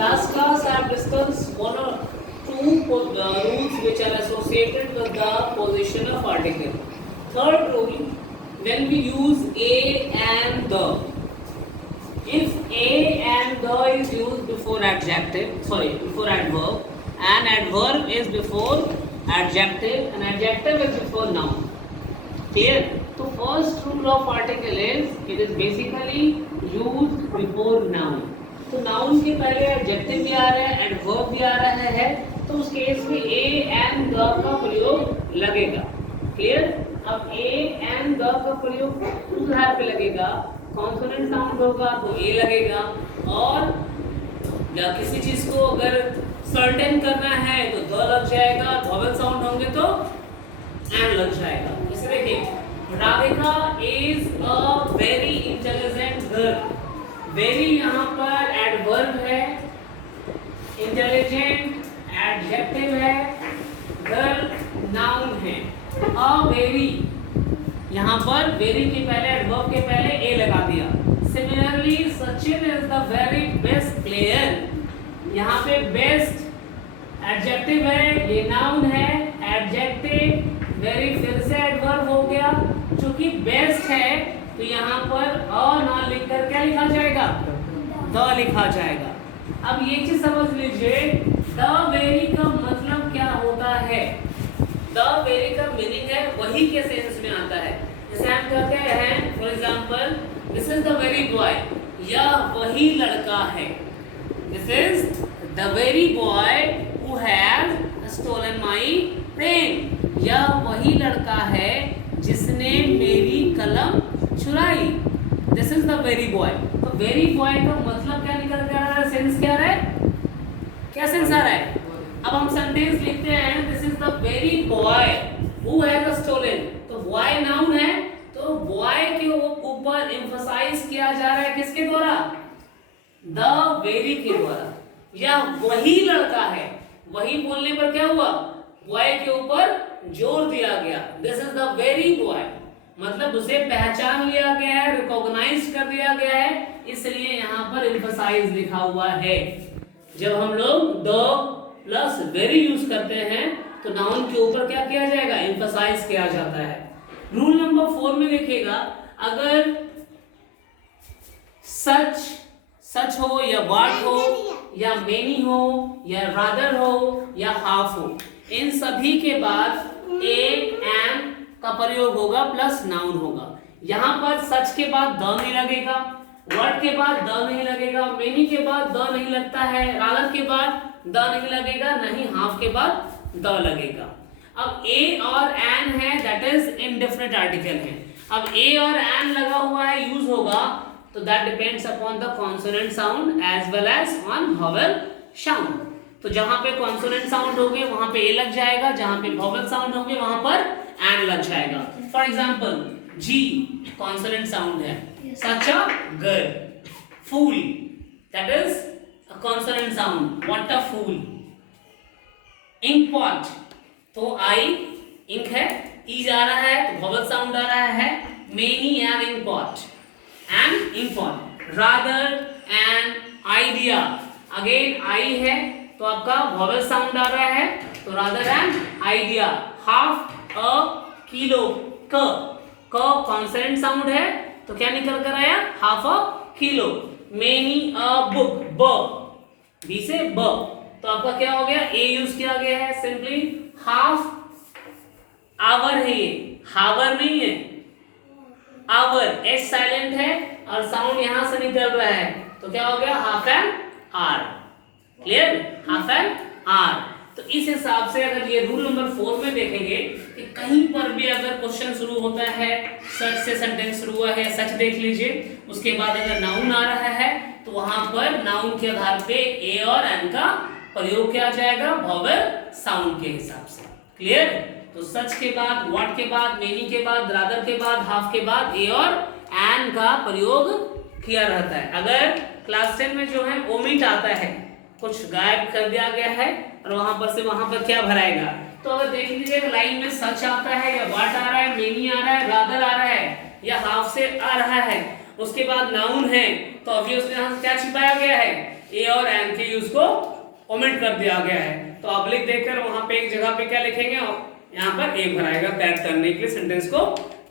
Last class I have discussed one or two rules which are associated with the position of article. Third rule, when we use a and the, if a and the is used before before adverb, and adverb is before adjective, and adjective is before noun. Clear? So first rule of article is it is basically used before noun. तो noun के पहले adjective भी आ रहा है, adverb भी आ रहा है, तो उस केस में ए एंड द का प्रयोग लगेगा. क्लियर? अब ए एंड द का प्रयोग उस आधार पे लगेगा, कॉन्सोनेंट साउंड होगा तो ए लगेगा, और या किसी चीज को अगर सर्टेन करना है तो द लग जाएगा, वॉवेल साउंड होंगे तो एंड लग जाएगा. जैसे देखिए, Radhika is a very intelligent girl. Very यहाँ पर एडवर्ब है, इंटेलिजेंट एडजेक्टिव है, गर्ल नाउन है. अ वेरी, यहाँ पर वेरी के पहले एडवर्ब के पहले ए लगा दिया. Similarly Sachin is the very best player. यहाँ पे बेस्ट एडजेक्टिव है, ये नाउन है, एडजेक्टिव वेरी फिर से एडवर्ब हो गया. चूंकि बेस्ट है तो यहाँ पर अ ना लिखकर क्या लिखा जाएगा? द लिखा जाएगा. अब ये चीज समझ लीजिए, द वेरी का मतलब क्या होता है. द वेरी का मीनिंग है वही के सेंस में आता है. जैसे हम कहते हैं for example, this is the very boy, यह वही लड़का है. This is the very boy who has stolen my pen. यह वही लड़का है जिसने मेरी कलम चुराई. This is the very boy. तो वेरी बॉय का मतलब क्या निकल के आ रहा है? सेंस क्या आ रहा है? क्या सेंस आ रहा है? अब हम सेंटेंस लिखते हैं, this is the very boy who has stolen. तो बॉय नाउन है, तो बॉय के ऊपर एम्फसाइज किया जा रहा है किसके द्वारा? द वेरी के द्वारा. यह वही लड़का है. वही बोलने पर क्या हुआ? बॉय के ऊपर जोर दिया गया. This is the very boy, मतलब उसे पहचान लिया गया है, रिकॉग्नाइज कर दिया गया है, इसलिए यहाँ पर एम्फसाइज लिखा हुआ है. जब हम लोग द प्लस वेरी यूज करते हैं तो नाउन के ऊपर क्या किया जाएगा? एम्फसाइज किया जाता है. रूल नंबर 4 में देखिएगा, अगर सच हो या वाट हो या मेनी हो या रादर हो या हाफ हो, इन सभी के बाद ए एंड का प्रयोग होगा प्लस नाउन होगा. यहाँ पर सच के बाद द नहीं लगेगा, वर्ड के बाद द नहीं लगेगा, मेनी के बाद द नहीं लगता है, रादर के बाद द नहीं लगेगा, नहीं हाफ के बाद द लगेगा. अब ए और एन है, दैट इज इनडेफिनिट आर्टिकल है. अब ए और एन लगा हुआ है, यूज होगा, तो that depends upon the consonant sound as well as on vowel sound. तो जहां पे कॉन्सोनेंट साउंड होंगे वहां पे ए लग जाएगा, जहां पे वॉवेल साउंड होंगे वहां पर एन लग जाएगा. For example, G consonant sound है, such a girl. Fool, that is a consonant sound, what a fool. Ink pot, तो आई इंक है, ई जा रहा है तो वॉवेल साउंड आ रहा है, many and ink pot and ink pot. Rather and idea, again I है तो आपका वॉवेल साउंड आ रहा है, तो rather and idea. Half a kilo, क कॉन्सोनेंट साउंड है तो क्या निकल कर आया? Half a kilo. Many a book, ब बी से ब, तो आपका क्या हो गया? ए यूज किया गया है. सिंपली हाफ आवर है, ये हावर नहीं है, आवर. एच साइलेंट है और साउंड यहां से निकल रहा है, तो क्या हो गया? Half an hour. Clear? Half an hour. तो इस हिसाब से अगर ये रूल नंबर 4 में देखेंगे कि कहीं पर भी अगर क्वेश्चन शुरू होता है, सच से सेंटेंस शुरू हुआ है, सच देख लीजिए, उसके बाद अगर नाउन आ रहा है तो वहां पर नाउन के आधार पे ए और एन का प्रयोग किया जाएगा वॉवेल साउंड के हिसाब से. क्लियर? तो सच के बाद, व्हाट के बाद, मेनी के बाद, रादर के बाद, हाफ के बाद ए और एन का प्रयोग किया रहता है. अगर क्लास 10 में जो है ओमिट आता है, कुछ गायब कर दिया गया है और वहां पर से वहां पर क्या भराएगा, तो अगर देख लीजिए लाइन में सच आता है या वाट आ रहा है, मेनी आ रहा है, रादर आ रहा है या हाफ से आ रहा है, उसके बाद नाउन है, तो ऑब्वियसली यहाँ क्या छिपाया गया है? ए और एन के यूज को ओमिट कर दिया गया है। तो ऑब्लिक देखकर वहां पे एक जगह पे क्या लिखेंगे, यहाँ पर ए भराएगा करेक्ट करने के लिए, सेंटेंस को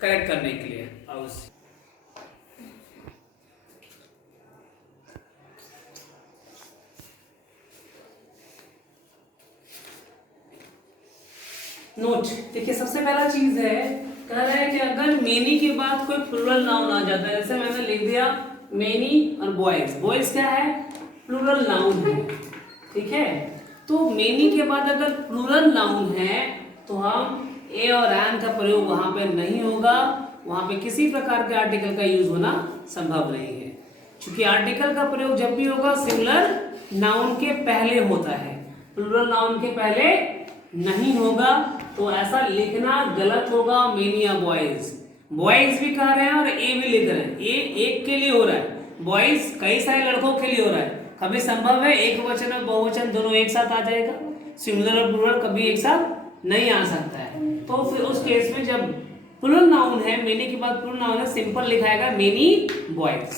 करेक्ट करने के लिए। नोट देखिए, सबसे पहला चीज है, कह रहा है कि अगर मेनी के बाद कोई प्लूरल नाउन आ जाता है, जैसे मैंने लिख दिया मेनी और बॉयज, बॉयज क्या है, प्लूरल नाउन है, ठीक है। तो मेनी के बाद अगर प्लूरल नाउन है तो हम ए और एन का प्रयोग वहां पे नहीं होगा, वहां पे किसी प्रकार के आर्टिकल का यूज होना संभव नहीं है, क्योंकि आर्टिकल का प्रयोग जब भी होगा सिंगुलर नाउन के पहले होता है, प्लूरल नाउन के पहले नहीं होगा। तो ऐसा लिखना गलत होगा, मेनी या बॉयज, बॉयज भी कह रहे हैं और ए भी लिख रहे हैं, ए एक के लिए हो रहा है, बॉयज कई सारे लड़कों के लिए हो रहा है। कभी संभव है एक वचन और बहुवचन दोनों एक साथ आ जाएगा, सिंगुलर और प्लूरल कभी एक साथ नहीं आ सकता है। तो फिर उस केस में जब प्लूरल नाउन है, मेनी के बाद प्लूरल नाउन है, सिंपल लिखाएगा मेनी बॉयज,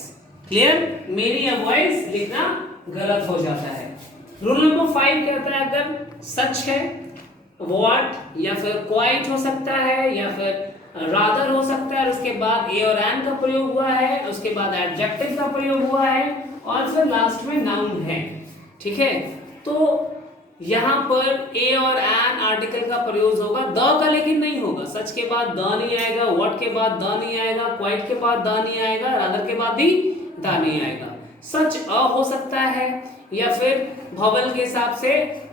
क्लियर। मेनी या बॉयज लिखना गलत हो जाता है। रूल नंबर 5 कहता है अगर सच है, व्हाट या फिर क्वाइट हो सकता है या फिर रादर हो सकता है, उसके बाद ए और एन का प्रयोग हुआ है, उसके बाद एडजेक्टिव का प्रयोग हुआ है और फिर लास्ट में नाउन है, ठीक है। तो यहाँ पर ए और एन आर्टिकल का प्रयोग होगा, द का लेकिन नहीं होगा, सच के बाद द नहीं आएगा, व्हाट के बाद द नहीं आएगा, क्वाइट के बाद द नहीं आएगा, रादर के बाद भी द नहीं आएगा। सच अ हो सकता है या फिर वोवेल के हिसाब से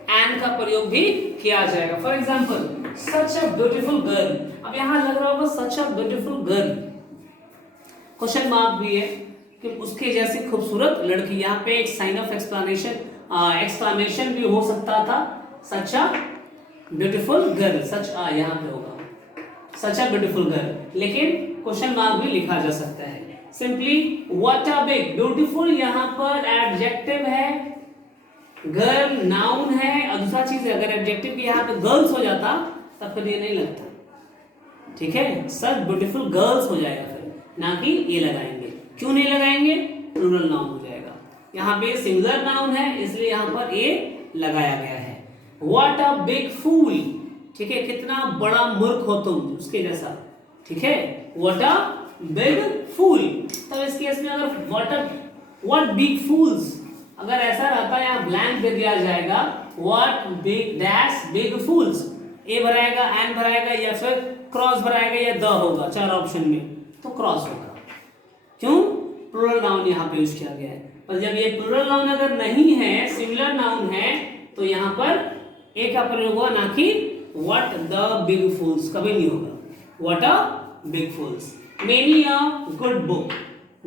एन का प्रयोग भी किया जाएगा। For example such a beautiful girl, अब यहाँ लग रहा होगा such a beautiful girl, question mark भी है कि उसके जैसी खूबसूरत लड़की, यहाँ पे एक साइन ऑफ एक्सक्लेमेशन भी हो सकता था, सच अ ब्यूटीफुल गर्ल, सच अ यहाँ पे होगा सच अ ब्यूटीफुल गर्ल, लेकिन क्वेश्चन मार्क भी लिखा जा सकता है। Simply what a big, beautiful यहाँ पर एडजेक्टिव है, गर्ल नाउन है, और दूसरा चीज है अगर एडजेक्टिव भी यहाँ पे गर्ल्स हो जाता तब फिर ये नहीं लगता, ठीक है, सच ब्यूटीफुल गर्ल्स हो जाएगा फिर, ना कि ये लगाएंगे। क्यों नहीं लगाएंगे, प्लूरल नाउन हो जाएगा, यहाँ पे सिंगुलर नाउन है इसलिए यहाँ पर ए लगाया गया है। व्हाट अ बिग फूल, ठीक है, कितना बड़ा मूर्ख हो तुम, उसके जैसा, ठीक है, व्हाट अ बिग फूल। तो इस केस में अगर व्हाट बिग फूल्स अगर ऐसा रहता है, यहाँ ब्लैंक दे दिया जाएगा, what big dash big fools, a भराएगा, एन भराएगा या फिर क्रॉस भराएगा या द होगा, चार ऑप्शन में तो क्रॉस होगा, क्यों, प्लूरल नाउन यहाँ पे यूज किया गया है। और जब ये प्लूरल नाउन अगर नहीं है, सिंगुलर नाउन है, तो यहाँ पर ए का प्रयोग होगा, ना कि व्हाट द बिग फूल्स, कभी नहीं होगा, what a big fools. Many a good book,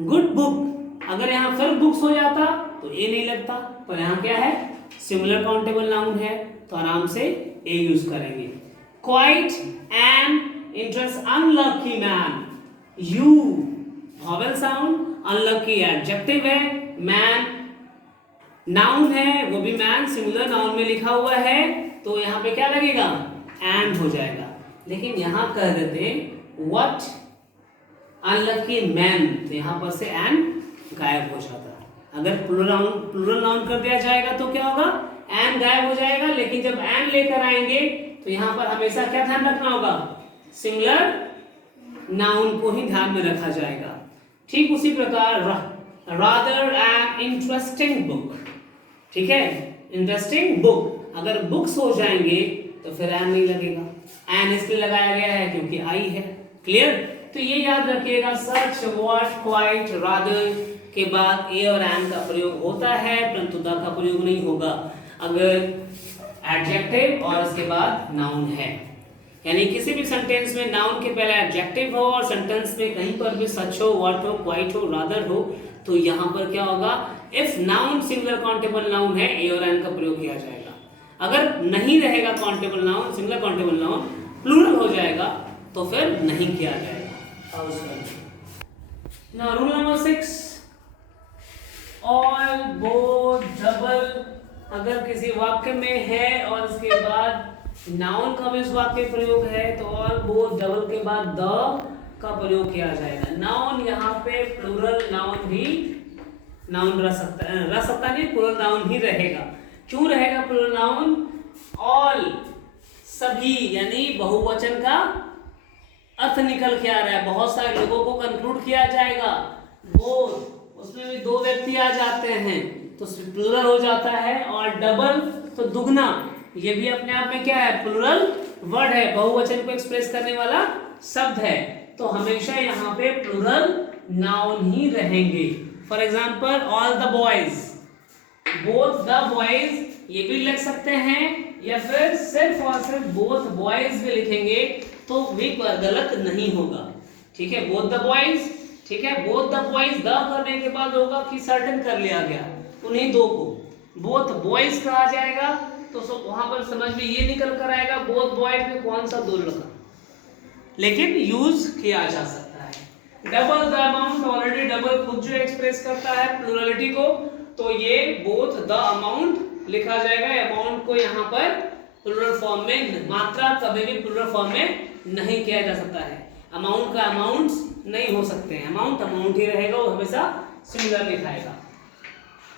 good book अगर यहाँ फिर बुक्स हो जाता तो ए नहीं लगता, पर यहाँ क्या है, सिंगुलर काउंटेबल नाउन है तो आराम से ए यूज करेंगे। Quite an interest unlucky man, you vowel sound, unlucky adjective है, मैन नाउन है, वो भी मैन सिंगुलर नाउन में लिखा हुआ है, तो यहाँ पे क्या लगेगा, एन हो जाएगा। लेकिन यहाँ कह देते व्हाट अनलकी मैन, तो यहाँ पर से एन गायब हो जाता है। अगर प्लूरल नाउन कर दिया जाएगा तो क्या होगा, एन गायब हो जाएगा, लेकिन जब एन लेकर आएंगे तो यहाँ पर हमेशा क्या ध्यान रखना होगा, सिंगुलर नाउन को ही ध्यान में रखा जाएगा। ठीक उसी प्रकार रादर एन इंटरेस्टिंग बुक, ठीक है, इंटरेस्टिंग बुक, अगर बुक्स हो जाएंगे तो फिर एन नहीं लगेगा, एन इसलिए लगाया गया है क्योंकि आई है, क्लियर। तो ये याद रखिएगा, सच व्हाट क्वाइट रादर के बाद ए और एन का प्रयोग होता है, परंतु द का प्रयोग नहीं होगा अगर एडजेक्टिव और उसके बाद नाउन है, यानी किसी भी सेंटेंस में नाउन के पहले एडजेक्टिव हो और सेंटेंस में कहीं पर भी सच हो, व्हाट हो, क्वाइट हो, रादर हो, तो यहाँ पर क्या होगा, if noun singular countable noun है, ए और एन का प्रयोग किया जाएगा। अगर नहीं रहेगा countable noun, singular countable noun plural हो जाएगा तो फिर नहीं किया जाएगा। Now rule number 6, all, both, double अगर किसी वाक्य में है और उसके बाद नाउन का भी उस वाक्य प्रयोग है तो all, both, double के बाद द का प्रयोग किया जाएगा। नाउन यहाँ पे प्लूरल नाउन भी नाउन रह सकता नहीं, प्लूरल नाउन ही रहेगा। क्यों रहेगा प्लूरल नाउन? ऑल, सभी, यानी बहुवचन का अर्थ निकल के आ रहा है, बहुत सारे लोगों को कंक्लूड किया जाएगा। बोथ, उसमें भी दो व्यक्ति आ जाते हैं तो प्लूरल हो जाता है, और डबल तो दुगना, ये भी अपने आप में क्या है? प्लूरल वर्ड है, बहुवचन को एक्सप्रेस करने वाला शब्द है। तो हमेशा यहाँ पे प्लूरल नाउन ही रहेंगे। For example all the boys, both the boys, ये भी लिख सकते हैं, या फिर सिर्फ और सिर्फ बोथ बॉयज भी लिखेंगे तो भी गलत नहीं होगा। ठीक है, बोथ द बॉयज, ठीक है, बोथ द बॉयज, द करने के बाद होगा कि सर्टेन कर लिया गया उन्हीं दो को, बोथ बॉयज कहा जाएगा, तो वहां पर समझ में ये निकल कर आएगा बोथ बॉयज में कौन सा दो लड़का, लेकिन यूज किया जा सकता है। Double the amount, already double खुद जो एक्सप्रेस करता है प्लूरलिटी को, तो ये बोथ द अमाउंट लिखा जाएगा। अमाउंट को यहाँ पर प्लूरल फॉर्म में, मात्रा कभी भी प्लूरल फॉर्म में नहीं किया जा सकता है। अमाउंट का अमाउंट्स नहीं हो सकते हैं, अमाउंट अमाउंट ही रहेगा, वो हमेशा सिंगुलर लिखाएगा।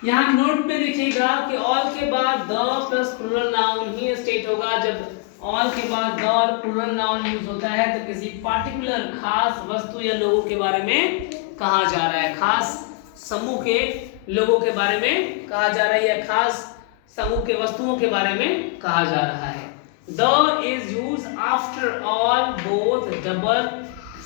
यहाँ नोट में लिखिएगा कि ऑल के बाद द प्लस प्लूरल नाउन ही स्टेट होगा। जब ऑल के बाद द और प्लूरल नाउन यूज होता है तो किसी पार्टिकुलर खास वस्तु या लोगों के बारे में कहा जा रहा है, खास समूह के लोगों के बारे में कहा जा रहा है, या खास समूह के वस्तुओं के बारे में कहा जा रहा है। The is use after all, both, double,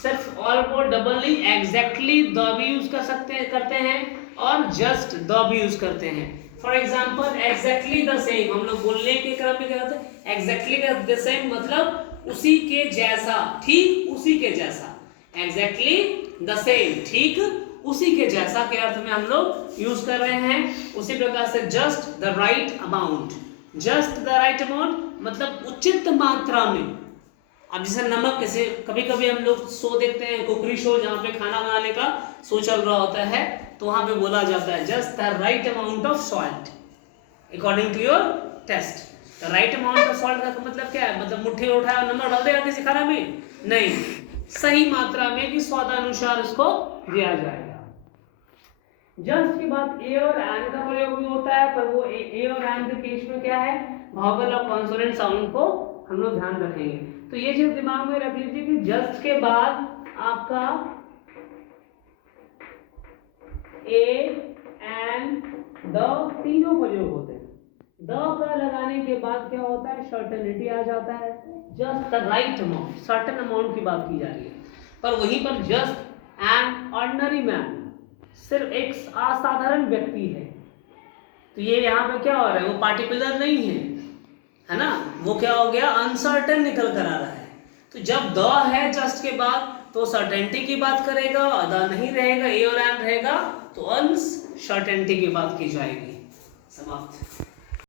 सिर्फ ऑल को डबल नहीं, एग्जैक्टली द भी यूज करते हैं, और जस्ट द भी यूज करते हैं। For example exactly the same, हम लोग बोलने के क्रम में क्या होता है? एग्जैक्टली द सेम मतलब उसी के जैसा, ठीक उसी के जैसा, एग्जैक्टली द सेम, ठीक उसी के जैसा के अर्थ में हम लोग यूज कर रहे हैं। उसी प्रकार से just the right amount, just the right amount मतलब उचित मात्रा में। अब जैसे नमक, कैसे कभी कभी हम लोग शो देखते हैं, कुकरी शो, जहाँ पे खाना बनाने का शो चल रहा होता है, तो वहां पे बोला जाता है just the right amount of salt according to your taste. The right amount of salt का मतलब क्या है? मतलब मुट्ठी उठाया और नमक डाल देगा किसी खाना में? नहीं, सही मात्रा में कि स्वादानुसार उसको दिया जाएगा। जस्ट के बाद ए और एन का प्रयोग भी होता है, पर वो ए और एन के केस में क्या है? वॉवल और कॉन्सोनेंट साउंड को हम लोग ध्यान रखेंगे। तो ये चीज दिमाग में रख लीजिए कि जस्ट के बाद आपका ए एन द तीनों प्रयोग होते हैं। द का लगाने के बाद क्या होता है? सर्टेनिटी आ जाता है, just the right amount, certain amount की बात की जा रही है। पर वहीं पर जस्ट एन ऑर्डिनरी मैन, सिर्फ एक असाधारण व्यक्ति है, तो ये यहाँ पे क्या हो रहा है? वो पार्टिकुलर नहीं है ना, वो क्या हो गया? अनसर्टेन निकल कर आ रहा है। तो जब द है जस्ट के बाद तो सर्टेनिटी की बात करेगा, द नहीं रहेगा, ए और एन रहेगा तो अनसर्टेनिटी की बात की जाएगी। समाप्त।